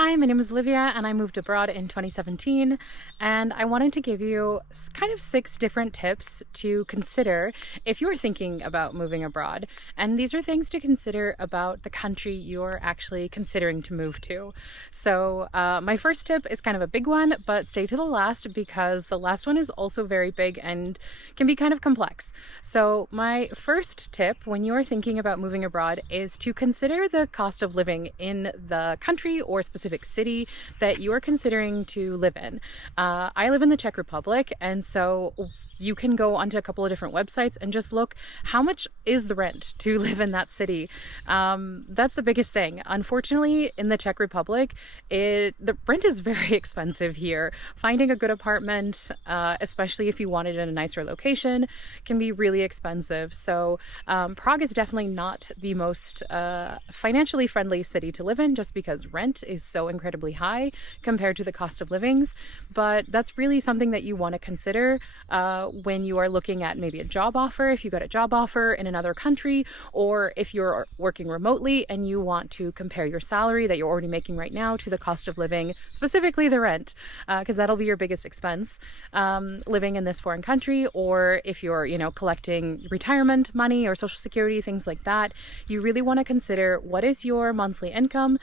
Hi, my name is Olivia and I moved abroad in 2017, and I wanted to give you kind of 6 different tips to consider if you're thinking about moving abroad. And these are things to consider about the country you're actually considering to move to. My first tip is kind of a big one, but stay to the last because the last one is also very big and can be kind of complex. So my first tip when you're thinking about moving abroad is to consider the cost of living in the country or specific city that you are considering to live in. I live in the Czech Republic, and so you can go onto a couple of different websites and just look how much is the rent to live in that city. That's the biggest thing. Unfortunately, in the Czech Republic, the rent is very expensive here. Finding a good apartment, especially if you want it in a nicer location, can be really expensive. So Prague is definitely not the most financially friendly city to live in, just because rent is so incredibly high compared to the cost of livings. But that's really something that you want to consider when you are looking at maybe a job offer, if you got a job offer in another country, or if you're working remotely and you want to compare your salary that you're already making right now to the cost of living, specifically the rent, because that'll be your biggest expense living in this foreign country. Or if you're, collecting retirement money or social security, things like that, you really want to consider what is your monthly income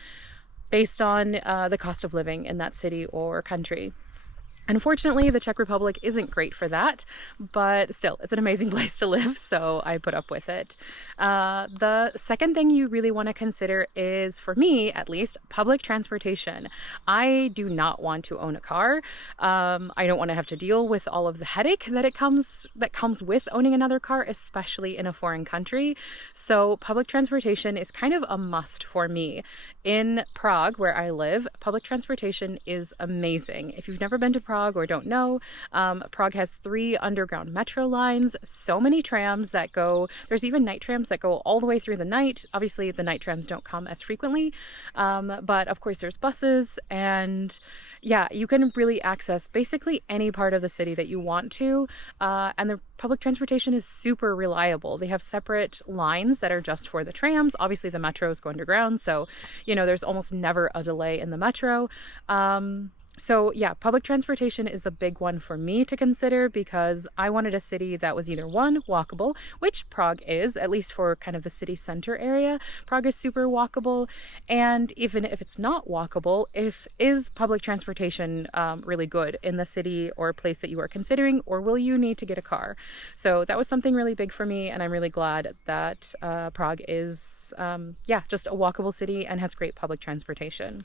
based on the cost of living in that city or country. Unfortunately, the Czech Republic isn't great for that, but still, it's an amazing place to live, so I put up with it. The second thing you really want to consider is, for me at least, public transportation. I do not want to own a car. I don't want to have to deal with all of the headache that comes with owning another car, especially in a foreign country. So public transportation is kind of a must for me. In Prague, where I live, public transportation is amazing. If you've never been to Prague or don't know, Prague has 3 underground metro lines, so many trams that go, there's even night trams that go all the way through the night. Obviously, the night trams don't come as frequently, but of course there's buses, and yeah, you can really access basically any part of the city that you want to, and the public transportation is super reliable. They have separate lines that are just for the trams. Obviously, the metros go underground, so there's almost never a delay in the metro. So yeah, public transportation is a big one for me to consider because I wanted a city that was either one, walkable, which Prague is, at least for kind of the city center area. Prague is super walkable, and even if it's not walkable, is public transportation really good in the city or place that you are considering, or will you need to get a car? So that was something really big for me, and I'm really glad that Prague is just a walkable city and has great public transportation.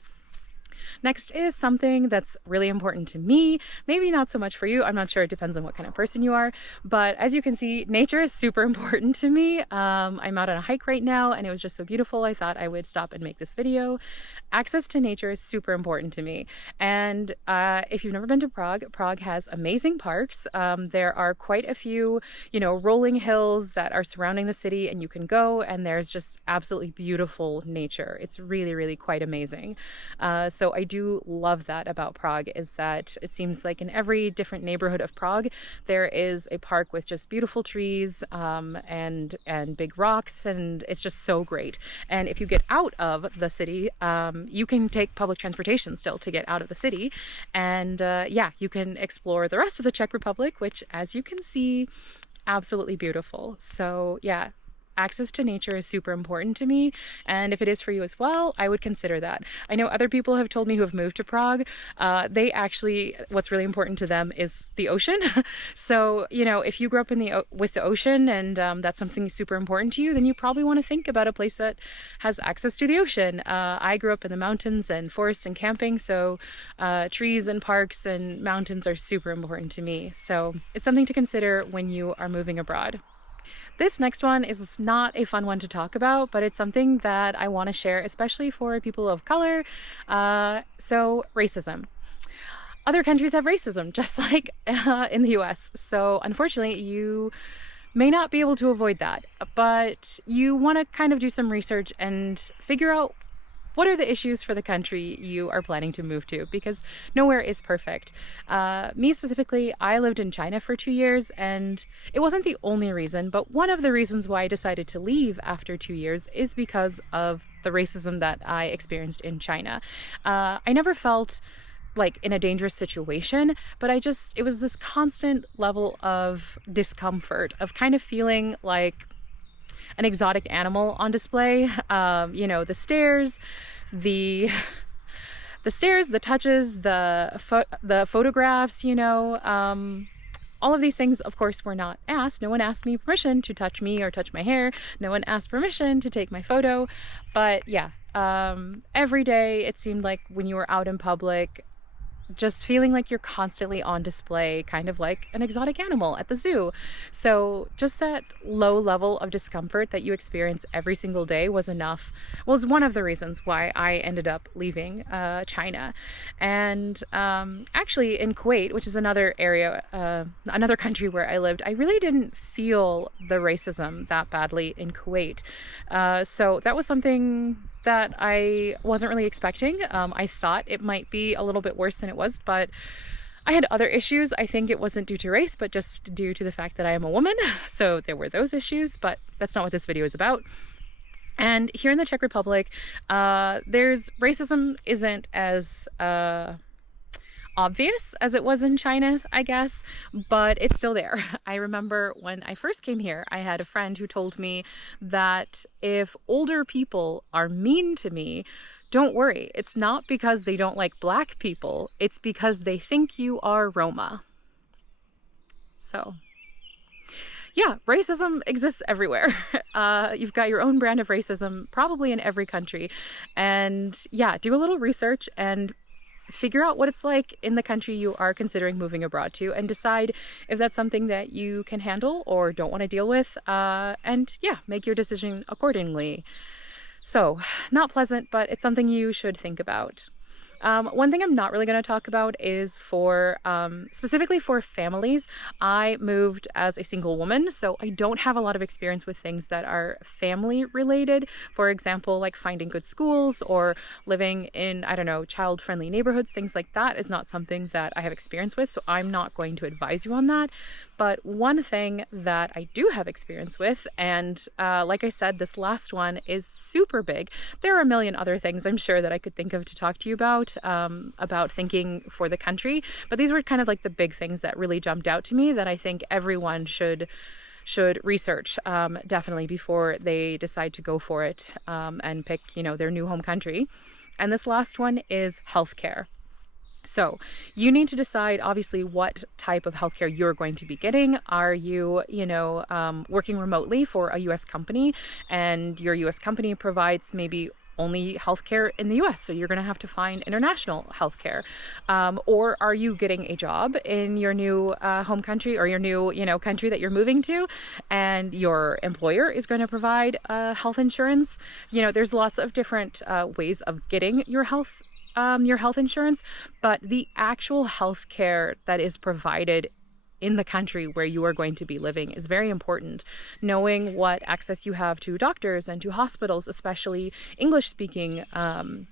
Next is something that's really important to me, maybe not so much for you. I'm not sure, it depends on what kind of person you are, but as you can see, nature is super important to me. I'm out on a hike right now and it was just so beautiful, I thought I would stop and make this video. Access to nature is super important to me, and if you've never been to Prague, Prague has amazing parks. There are quite a few, rolling hills that are surrounding the city, and you can go, and there's just absolutely beautiful nature. It's really, really quite amazing. So I do love that about Prague, is that it seems like in every different neighborhood of Prague, there is a park with just beautiful trees and big rocks, and it's just so great. And if you get out of the city, you can take public transportation still to get out of the city. And you can explore the rest of the Czech Republic, which, as you can see, absolutely beautiful. So yeah, access to nature is super important to me, and if it is for you as well, I would consider that. I know other people have told me who have moved to Prague, what's really important to them is the ocean. So, if you grew up with the ocean and that's something super important to you, then you probably want to think about a place that has access to the ocean. I grew up in the mountains and forests and camping, so trees and parks and mountains are super important to me. So it's something to consider when you are moving abroad. This next one is not a fun one to talk about, but it's something that I want to share, especially for people of color. So racism. Other countries have racism, just like in the US. So unfortunately, you may not be able to avoid that, but you want to kind of do some research and figure out what are the issues for the country you are planning to move to, because nowhere is perfect. Me specifically, I lived in China for 2 years, and it wasn't the only reason, but one of the reasons why I decided to leave after 2 years is because of the racism that I experienced in China. I never felt like in a dangerous situation, but it was this constant level of discomfort, of kind of feeling like an exotic animal on display. You know, the stares, the touches, the photographs, you know, all of these things, of course, were not asked. No one asked me permission to touch me or touch my hair. No one asked permission to take my photo. But yeah, every day it seemed like when you were out in public, just feeling like you're constantly on display, kind of like an exotic animal at the zoo. So just that low level of discomfort that you experience every single day was one of the reasons why I ended up leaving China. And actually in Kuwait, which is another area, another country where I lived, I really didn't feel the racism that badly in Kuwait. So that was something that I wasn't really expecting. I thought it might be a little bit worse than it was, but I had other issues. I think it wasn't due to race, but just due to the fact that I am a woman. So there were those issues, but that's not what this video is about. And here in the Czech Republic, racism isn't as obvious as it was in China, I guess, but it's still there. I remember when I first came here, I had a friend who told me that if older people are mean to me, don't worry. It's not because they don't like black people. It's because they think you are Roma. So yeah, racism exists everywhere. You've got your own brand of racism, probably in every country. And yeah, do a little research and figure out what it's like in the country you are considering moving abroad to, and decide if that's something that you can handle or don't want to deal with, and yeah, make your decision accordingly. So, not pleasant, but it's something you should think about. One thing I'm not really going to talk about is specifically for families. I moved as a single woman, so I don't have a lot of experience with things that are family related. For example, like finding good schools or living in, I don't know, child-friendly neighborhoods, things like that is not something that I have experience with, so I'm not going to advise you on that. But one thing that I do have experience with, and like I said, this last one is super big. There are a million other things I'm sure that I could think of to talk to you about thinking for the country, but these were kind of like the big things that really jumped out to me that I think everyone should research definitely before they decide to go for it and pick, you know, their new home country. And this last one is healthcare. So you need to decide, obviously, what type of healthcare you're going to be getting. Are you, working remotely for a U.S. company, and your U.S. company provides maybe only healthcare in the US, so you're going to have to find international healthcare? Or are you getting a job in your new home country, or your new, country that you're moving to, and your employer is going to provide health insurance? There's lots of different ways of getting your health insurance, but the actual healthcare that is provided in the country where you are going to be living is very important. Knowing what access you have to doctors and to hospitals, especially English-speaking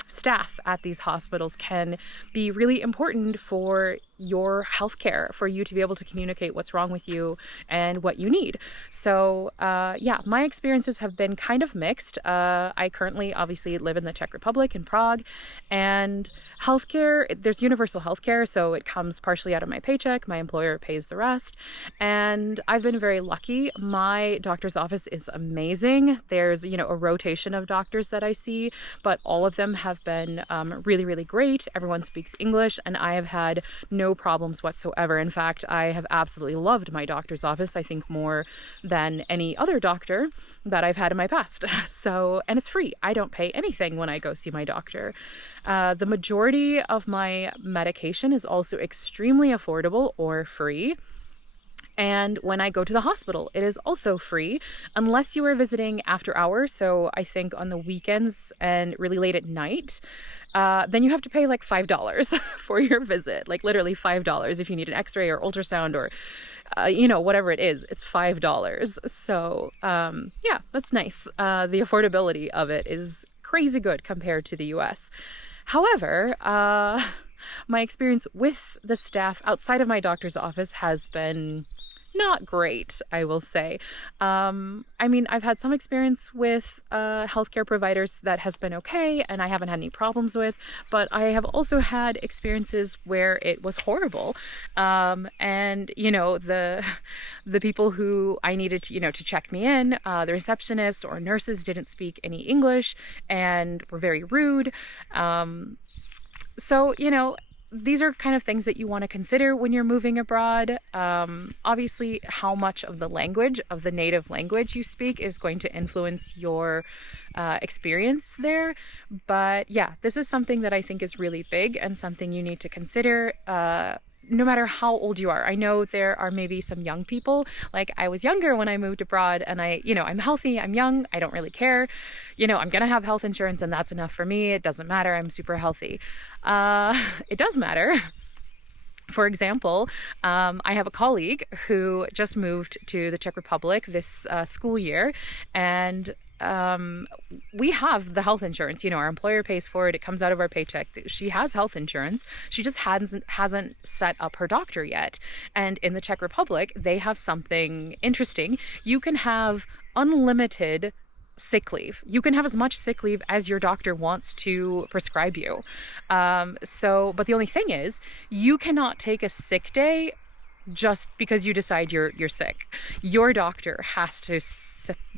staff at these hospitals, can be really important for your healthcare, for you to be able to communicate what's wrong with you and what you need. So yeah, my experiences have been kind of mixed. I currently obviously live in the Czech Republic, in Prague, and healthcare, there's universal healthcare, so it comes partially out of my paycheck. My employer pays the rest, and I've been very lucky. My doctor's office is amazing. There's a rotation of doctors that I see, but all of them have been really, really great. Everyone speaks English, and I have had no problems whatsoever. In fact, I have absolutely loved my doctor's office, I think more than any other doctor that I've had in my past. So, and it's free. I don't pay anything when I go see my doctor. The majority of my medication is also extremely affordable or free. And when I go to the hospital, it is also free, unless you are visiting after hours. So I think on the weekends and really late at night, then you have to pay like $5 for your visit, like literally $5. If you need an x-ray or ultrasound or, whatever it is, it's $5. So yeah, that's nice. The affordability of it is crazy good compared to the US. However, my experience with the staff outside of my doctor's office has been not great, I will say. I mean, I've had some experience with healthcare providers that has been okay, and I haven't had any problems with, but I have also had experiences where it was horrible. And you know, the people who I needed to, you know, to check me in, the receptionists or nurses didn't speak any English and were very rude. So, you know, these are kind of things that you want to consider when you're moving abroad. Obviously, how much of the language, of the native language you speak is going to influence your experience there. But yeah, this is something that I think is really big and something you need to consider. No matter how old you are. I know there are maybe some young people, like I was younger when I moved abroad, and I'm healthy, I'm young, I don't really care. I'm gonna have health insurance and that's enough for me. It doesn't matter, I'm super healthy. It does matter. For example, I have a colleague who just moved to the Czech Republic this school year, and we have the health insurance. Our employer pays for it. It comes out of our paycheck. She has health insurance. She just hasn't set up her doctor yet. And in the Czech Republic, they have something interesting. You can have unlimited sick leave. You can have as much sick leave as your doctor wants to prescribe you. But the only thing is, you cannot take a sick day just because you decide you're sick. Your doctor has to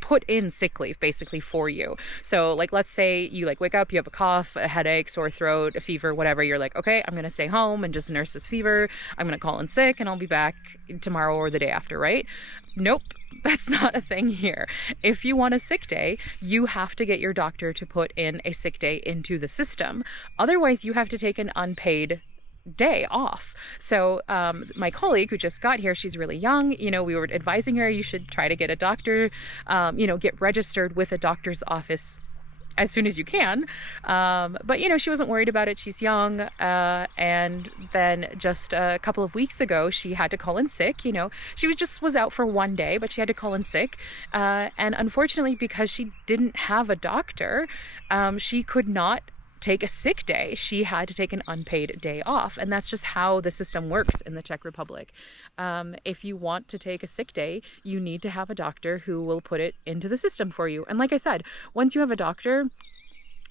put in sick leave basically for you. So like, let's say you wake up, you have a cough, a headache, sore throat, a fever, whatever. You're like, okay, I'm going to stay home and just nurse this fever. I'm going to call in sick and I'll be back tomorrow or the day after, right? Nope. That's not a thing here. If you want a sick day, you have to get your doctor to put in a sick day into the system. Otherwise, you have to take an unpaid day off. So my colleague who just got here, she's really young. We were advising her, you should try to get a doctor, get registered with a doctor's office as soon as you can. But she wasn't worried about it. She's young. And then just a couple of weeks ago, she had to call in sick. She was out for one day, but she had to call in sick. And unfortunately, because she didn't have a doctor, she could not take a sick day. She had to take an unpaid day off. And that's just how the system works in the Czech Republic. If you want to take a sick day, you need to have a doctor who will put it into the system for you. And like I said, once you have a doctor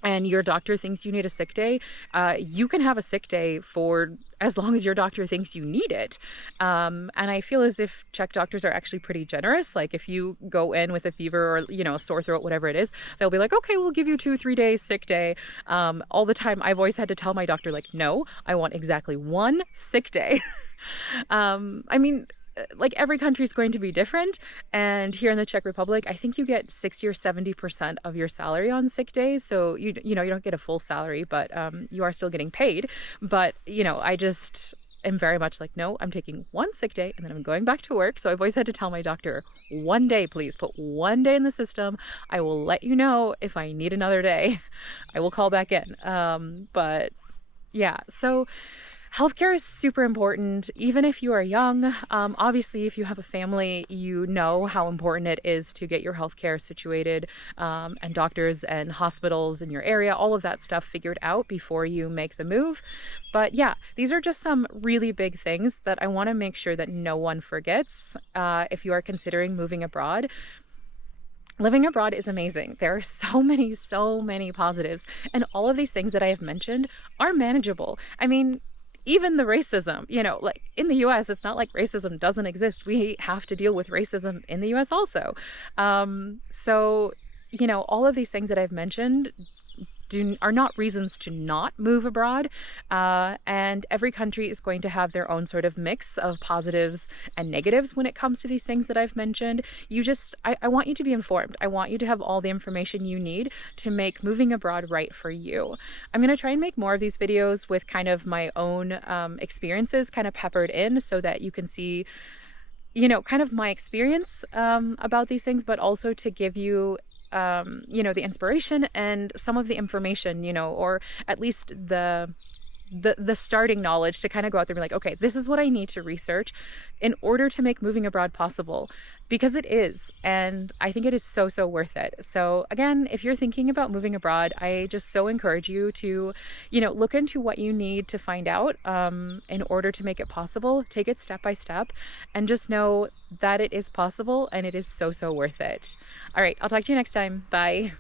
and your doctor thinks you need a sick day, you can have a sick day for as long as your doctor thinks you need it. And I feel as if Czech doctors are actually pretty generous. Like if you go in with a fever or, a sore throat, whatever it is, they'll be like, okay, we'll give you 2-3 days sick day. All the time I've always had to tell my doctor, like, no, I want exactly one sick day. Every country is going to be different. And here in the Czech Republic, I think you get 60 or 70% of your salary on sick days. So you don't get a full salary, but you are still getting paid. But I just am very much like, no, I'm taking one sick day and then I'm going back to work. So I've always had to tell my doctor, one day, please put one day in the system. I will let you know if I need another day. I will call back in. But yeah, so healthcare is super important, even if you are young. Obviously, if you have a family, you know how important it is to get your healthcare situated, and doctors and hospitals in your area, all of that stuff figured out before you make the move. But yeah, these are just some really big things that I want to make sure that no one forgets if you are considering moving abroad. Living abroad is amazing. There are so many positives, and all of these things that I have mentioned are manageable. I mean, even the racism, like in the US, it's not like racism doesn't exist. We have to deal with racism in the US also. So, all of these things that I've mentioned are not reasons to not move abroad. And every country is going to have their own sort of mix of positives and negatives when it comes to these things that I've mentioned. I want you to be informed. I want you to have all the information you need to make moving abroad right for you. I'm going to try and make more of these videos with kind of my own experiences kind of peppered in so that you can see kind of my experience about these things, but also to give you the inspiration and some of the information, or at least the starting knowledge to kind of go out there and be like, okay, this is what I need to research in order to make moving abroad possible, because it is. And I think it is so, so worth it. So again, if you're thinking about moving abroad, I just so encourage you to, look into what you need to find out in order to make it possible. Take it step by step and just know that it is possible and it is so, so worth it. All right, I'll talk to you next time. Bye.